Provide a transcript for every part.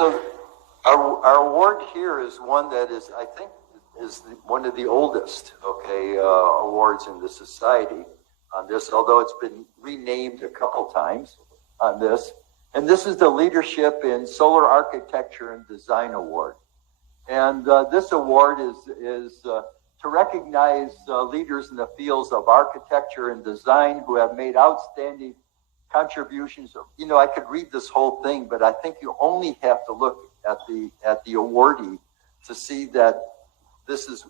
So our award here is one that is, I think, one of the oldest, awards in the society on this, although it's been renamed a couple times on this. And this is the Leadership in Solar Architecture and Design Award. And this award is to recognize leaders in the fields of architecture and design who have made outstanding contributions. You know, I could read this whole thing, but I think you only have to look at the awardee to see that this is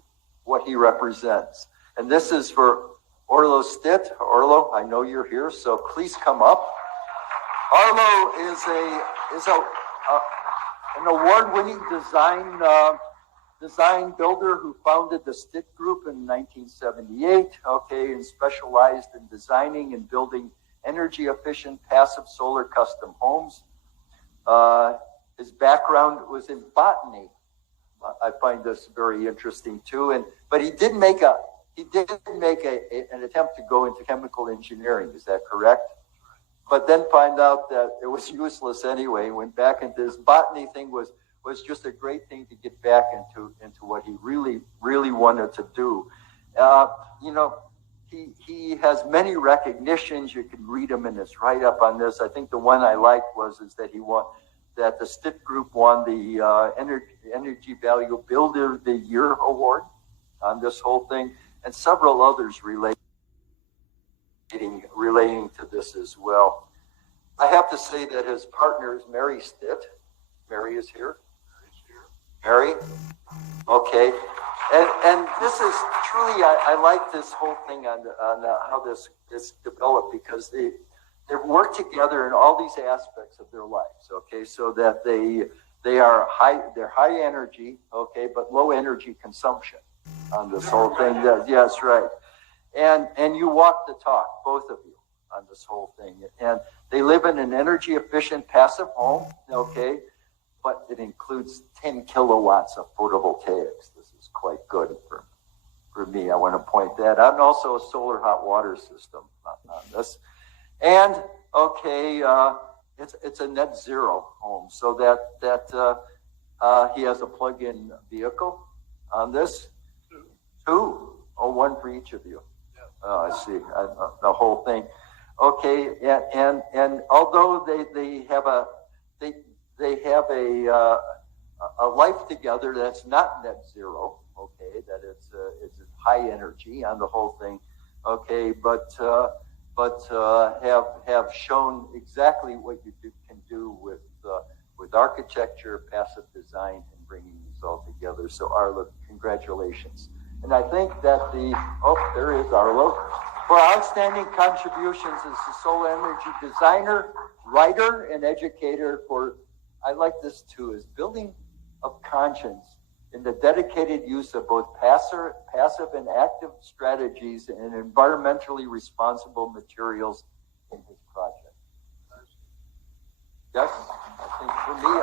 what he represents. And this is for Orlo Stitt. Orlo, I know you're here, so please come up. Orlo is an award-winning design builder who founded the Stitt Group in 1978, and specialized in designing and building energy-efficient passive solar custom homes. His background was in botany. I find this very interesting too. But he did make an attempt to go into chemical engineering. Is that correct? But then find out that it was useless anyway. Went back into this botany thing was just a great thing to get back into what he really wanted to do. He has many recognitions. You can read them in his write-up on this. I think the one I liked is that the Stitt Group won the Energy Value Builder of the Year award on this whole thing, and several others relating to this as well. I have to say that his partner is Mary Stitt. Mary is here. Mary? Okay. And this is truly, I like this whole thing on how this developed, because they work together in all these aspects of their lives, so that they're high energy, but low energy consumption on this whole thing. Yes, right. And you walk the talk, both of you, on this whole thing. And they live in an energy efficient passive home, but it includes 10 kilowatts of photovoltaics. This is quite good for me. I want to point that out. And also a solar hot water system on this. And it's a net zero home, so that he has a plug-in vehicle on this. Two. Oh, one for each of you. Oh, I see. The whole thing. Okay, and although they have a life together that's not net zero, that it's high energy on the whole thing, but have shown exactly what you can do with architecture, passive design, and bringing these all together. So Arlo, congratulations. And I think that there is Arlo, for outstanding contributions as a solar energy designer, writer, and educator I like this too, is building of conscience in the dedicated use of both passive and active strategies and environmentally responsible materials in his project. Yes, I think for me,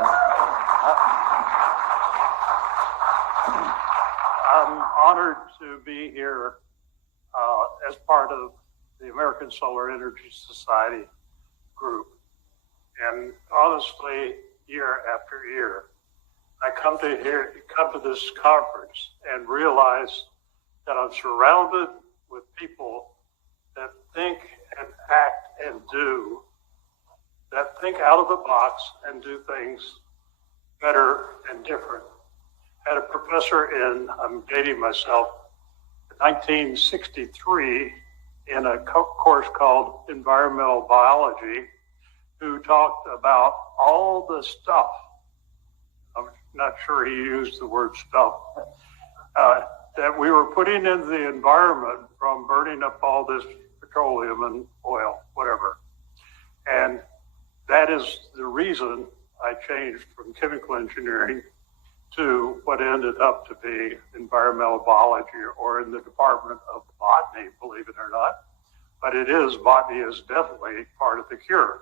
I'm honored to be here as part of the American Solar Energy Society group. And honestly, year after year, I come to this conference and realize that I'm surrounded with people that think and act and do, that think out of the box and do things better and different. I had a professor I'm dating myself, 1963, in a course called Environmental Biology, who talked about all the stuff. I'm not sure he used the word stuff, that we were putting into the environment from burning up all this petroleum and oil, whatever. And that is the reason I changed from chemical engineering to what ended up to be environmental biology, or in the Department of Botany, believe it or not. But botany is definitely part of the cure.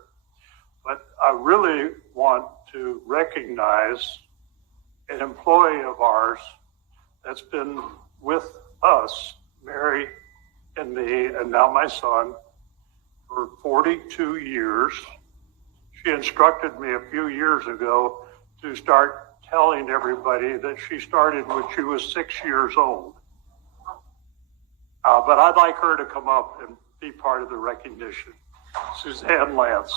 But I really want to recognize an employee of ours that's been with us, Mary and me, and now my son, for 42 years. She instructed me a few years ago to start telling everybody that she started when she was 6 years old. But I'd like her to come up and be part of the recognition. Suzanne Lance.